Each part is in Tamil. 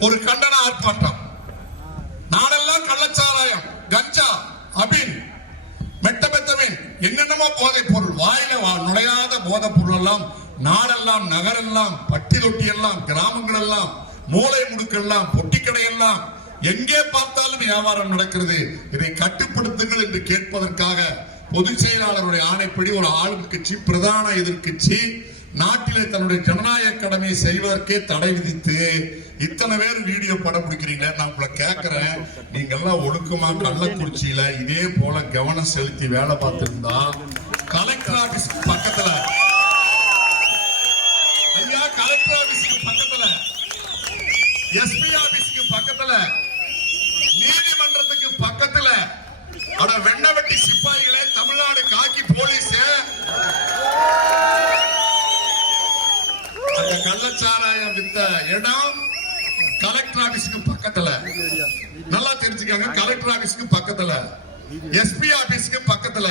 ஒரு கண்டன ஆர்ப்பாட்டம். நாளெல்லாம் கள்ளச்சாராயம் கஞ்சா அபின் மெட்டபெத்தமின் என்னென்னமோ போதைப் பொருள் வாயில வா- நுழையாத போதைப் பொருள் எல்லாம் நாடெல்லாம் நகரெல்லாம் பட்டி தொட்டி எல்லாம் கிராமங்கள் எல்லாம் மூளை முடுக்கெல்லாம் பொட்டிக்கடை எல்லாம் எங்கே பார்த்தாலும் வியாபாரம் நடக்கிறது. இதை கட்டுப்படுத்துங்கள் என்று கேட்பதற்காக பொதுச் செயலாளருடைய ஆணைப்படி ஒரு ஆளும் கட்சி பிரதான எதிர்க்கட்சி நாட்டிலே தன்னுடைய ஜனநாயக கடமையை செய்வதற்கே தடை விதித்து இத்தனை பேர் வீடியோ படம் பிடிக்கிறீங்க நான் உங்களை கேட்கிறேன் நீங்க எல்லாம் ஒழுக்கமா கள்ளக்குறிச்சியில இதே போல கவனம் செலுத்தி வேலை பார்த்திருந்தா கலெக்டர் ஆபீஸ் பக்கத்துல. ஐயா கலெக்டர் ஆபீஸ்க்கு பக்கத்துல. எஸ்பி ஆபீஸ்க்கு பக்கத்துல. நீதிமன்றத்துக்கு பக்கத்துல. அட வெண்ண வெட்டி சிப்பாய்களே சாராயம் வித்த இடம் கலெக்டர் ஆபீஸ்க்கு பக்கத்துல. நல்லா தெரிஞ்சுக்காங்க கலெக்டர் ஆபீஸ்க்கு பக்கத்துல. எஸ்பி ஆபீஸ்க்கு பக்கத்துல.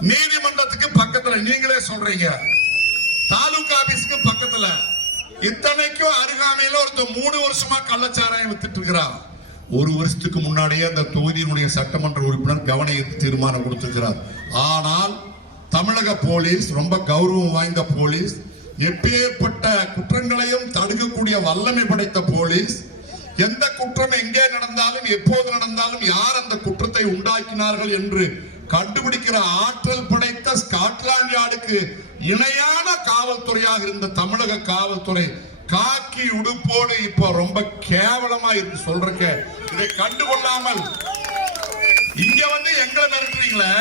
நீதிமன்றத்துக்கு பக்கத்துல. நீங்களே சொல்றீங்க. தாலுகா ஆபீஸ்க்கு பக்கத்துல. இத்தனைக்கும் அருகாமையில ஒருத்தர் மூணு வருஷமா கள்ளச்சாராயம் வித்துட்டு இருக்கிறான். ஒரு வருஷத்துக்கு முன்னாடியே அந்த தொகுதியினுடைய சட்டமன்ற உறுப்பினர் கவன தீர்மானம் கொடுத்திருக்கிறார். ஆனால் தமிழக போலீஸ் ரொம்ப கௌரவம் வாய்ந்த போலீஸ் எப்பேற்பட்ட குற்றங்களையும் தடுக்கக்கூடிய வல்லமை படைத்த போலீஸ் எந்த குற்றம் எங்கே நடந்தாலும் எப்போது நடந்தாலும் யார் அந்த குற்றத்தை உண்டாக்கினார்கள் என்று கண்டுபிடிக்கிற ஆற்றல் படைத்த ஸ்காட்லாந்து யார்டுக்கு இணையான காவல்துறையாக இருந்த தமிழக காவல்துறை காக்கி உடுப்போடு இப்ப ரொம்ப கேவலமா இருக்கு சொல்றக்க இதை கண்டுகொள்ளாமல் இங்க வந்து எங்களை மிரட்டுறீங்களே.